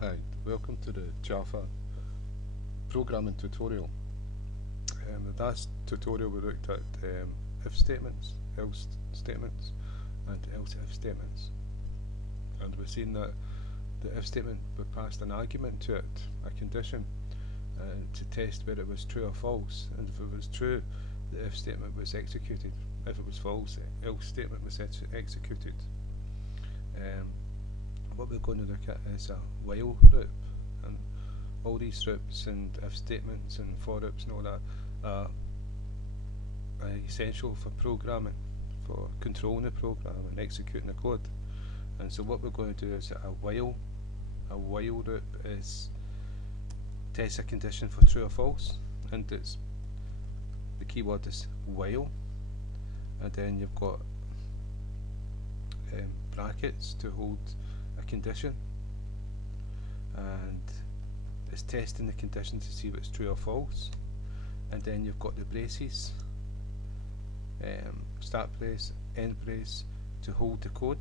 Hi, welcome to the Java programming tutorial. In the last tutorial we looked at if statements, else statements and else if statements, and we've seen that the if statement we passed an argument to it, a condition, to test whether it was true or false, and if it was true the if statement was executed, if it was false the else statement was executed. What we're going to look at is a while loop, and all these loops and if statements and for loops and all that are essential for programming, for controlling the program and executing the code. And so what we're going to do is a while loop is test a condition for true or false, and it's the keyword is while, and then you've got brackets to hold a condition, and it's testing the condition to see if it's true or false, and then you've got the braces, start brace, end brace, to hold the code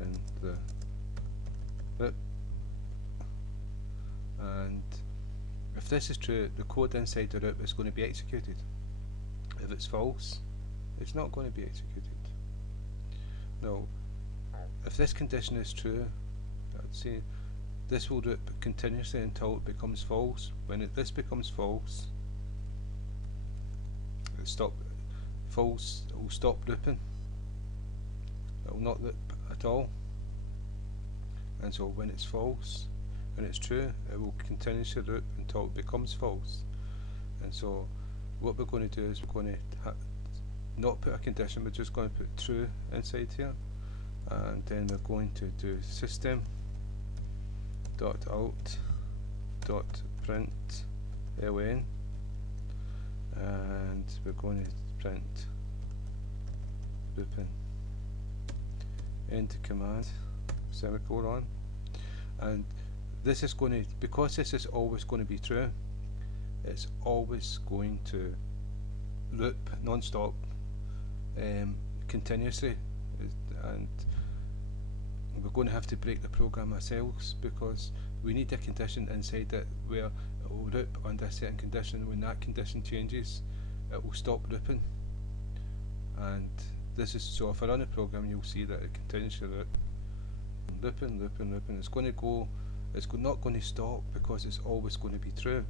in the loop. And if this is true, the code inside the loop is going to be executed. If it's false, it's not going to be executed. Now, if this condition is true, let's say this will loop continuously until it becomes false. When this becomes false, it will stop looping. It will not loop at all. And so when it's false, when it's true, it will continuously loop until it becomes false. And so what we're going to do is we're going to not put a condition, we're just going to put true inside here, and then we're going to do system dot out dot print ln, and we're going to print looping end command semicolon. And this is going to, because this is always going to be true, it's always going to loop non-stop, continuously, and we're going to have to break the program ourselves, because we need a condition inside it where it will loop under a certain condition. When that condition changes, it will stop looping. And this is, so if I run a program, you'll see that it continues to loop, looping. It's going to go, it's not going to stop, because it's always going to be true.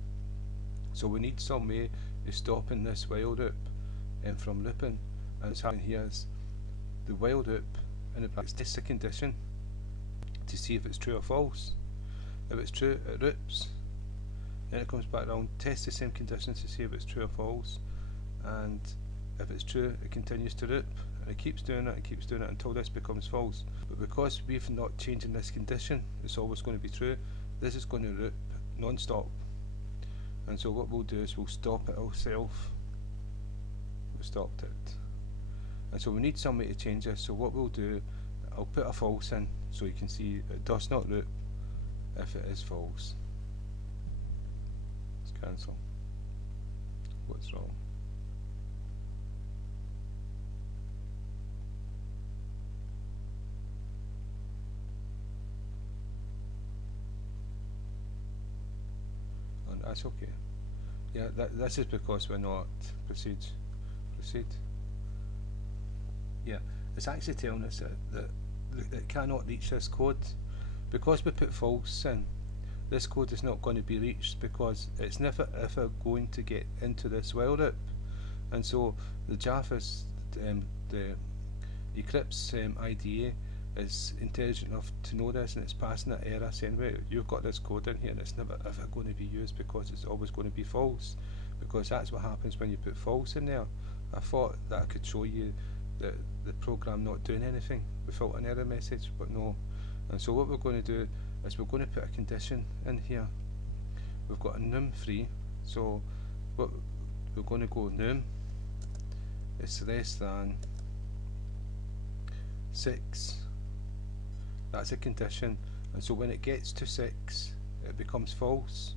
So we need some way of stopping this while loop from looping. And what's happening here is the while loop in the brackets tests a condition to see if it's true or false. If it's true, it loops, then it comes back around, tests the same condition to see if it's true or false, and if it's true, it continues to loop, and it keeps doing it until this becomes false. But because we've not changing this condition, it's always going to be true, this is going to loop non-stop. And so what we'll do is we'll stop it ourselves. We've stopped it. And so we need some way to change this. So what we'll do, I'll put a false in so you can see it does not loop if it is false. Let's cancel. What's wrong? And that's okay. Yeah, this is because we're not proceed. Yeah, it's actually telling us that it cannot reach this code. Because we put false in, this code is not going to be reached, because it's never ever going to get into this while loop. And so the Java's, the Eclipse IDE is intelligent enough to know this, and it's passing that error saying, well, you've got this code in here and it's never ever going to be used, because it's always going to be false, because that's what happens when you put false in there. I thought that I could show you the program not doing anything without an error message, but no. And so what we're going to do is we're going to put a condition in here. We've got a num3, so what we're going to go num is less than 6. That's a condition, and so when it gets to 6, it becomes false.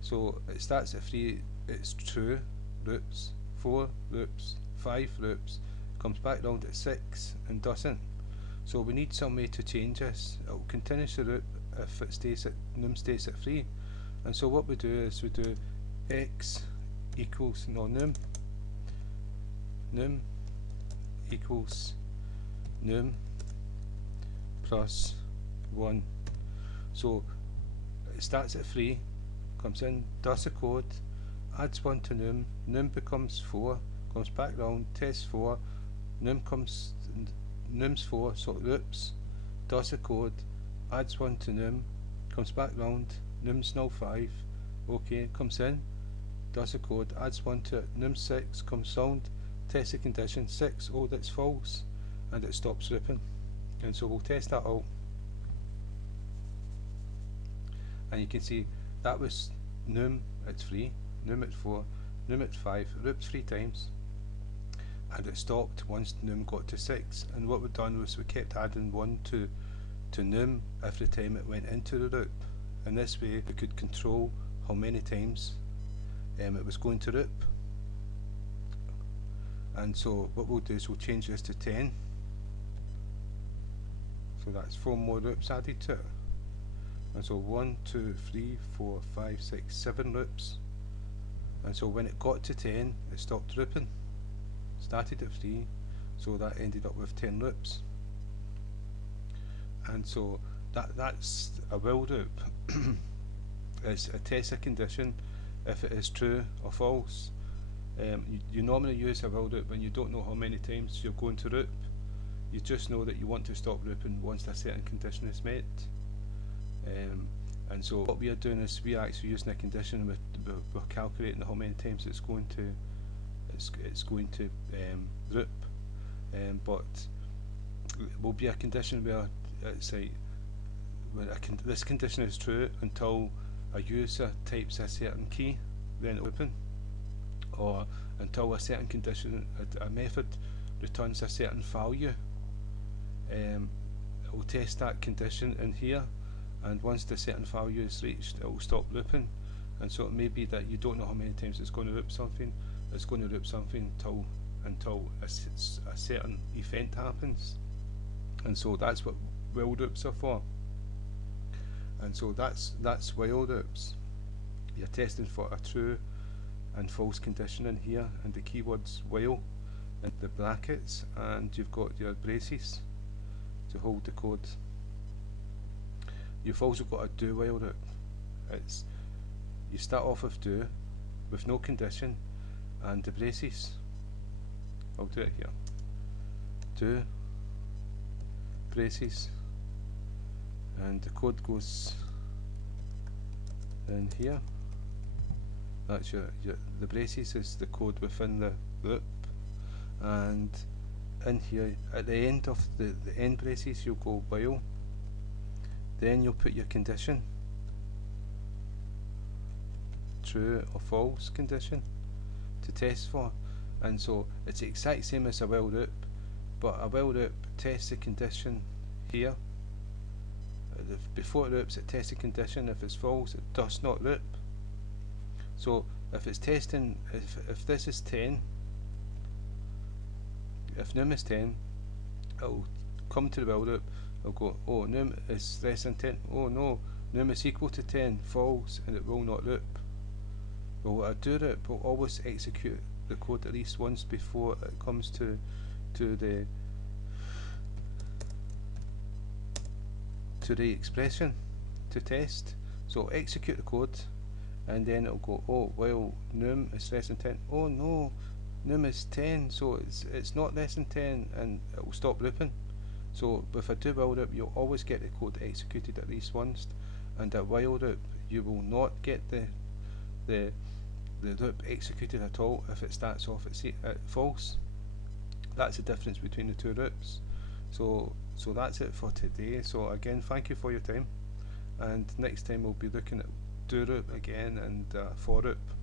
So it starts at 3, it's true, loops, 4 loops, 5 loops, comes back down to 6 and doesn't. So we need some way to change this. It will continuously loop if it stays at num stays at 3. And so what we do is we do x equals num equals num plus 1. So it starts at 3, comes in, does the code, adds 1 to num becomes 4, comes back round, tests 4, num's 4, so it loops, does the code, adds 1 to comes back round, num's now 5, okay, comes in, does the code, adds 1 to it, num 6, comes round, tests the condition, 6, oh that's false, and it stops looping. And so we'll test that out, and you can see that was num at 3, num at 4, num at 5, looped 3 times, and it stopped once num got to 6. And what we've done was we kept adding 1 to num every time it went into the loop, and this way we could control how many times it was going to loop. And so what we'll do is we'll change this to 10, so that's 4 more loops added to it. And so 1, 2, 3, 4, 5, 6, 7 loops. And so when it got to 10, it stopped looping. Started at 3, so that ended up with 10 loops. And so that's a while loop. It's a test a condition if it is true or false. You normally use a while loop when you don't know how many times you're going to loop. You just know that you want to stop looping once a certain condition is met. And so what we are doing is we are actually using a condition, we're calculating how many times it's going to loop, but it will be a condition where it's like this condition is true until a user types a certain key, then looping, or until a certain condition, a method returns a certain value. It will test that condition in here, and once the certain value is reached, it will stop looping. And so it may be that you don't know how many times it's going to loop something. It's going to loop something until a certain event happens. And so that's what while loops are for. And so that's while loops. You're testing for a true and false condition in here, and the keywords while and the brackets, and you've got your braces to hold the code. You've also got a do while loop. You start off with do with no condition and the braces. I'll do it here. Do braces, and the code goes in here. That's the braces is the code within the loop, and in here at the end of the end braces you'll go while, then you'll put your condition, true or false condition to test for. And so it's the exact same as a while loop, but a while loop tests the condition here. Before it loops, it tests the condition. If it's false, it does not loop. So if it's testing, if this is 10, if num is 10, it'll come to the while loop, it'll go, oh, num is less than 10, oh no, num is equal to 10, false, and it will not loop. Well, a do loop will always execute the code at least once before it comes to the expression to test. So execute the code, and then it'll go, oh well, num is less than 10, oh no, num is 10, so it's not less than 10, and it will stop looping. So with a do while loop you'll always get the code executed at least once, and a while loop you will not get the loop executed at all if it starts off at false. That's the difference between the two loops. So that's it for today. So again, thank you for your time, and next time we'll be looking at do loop again and for loop.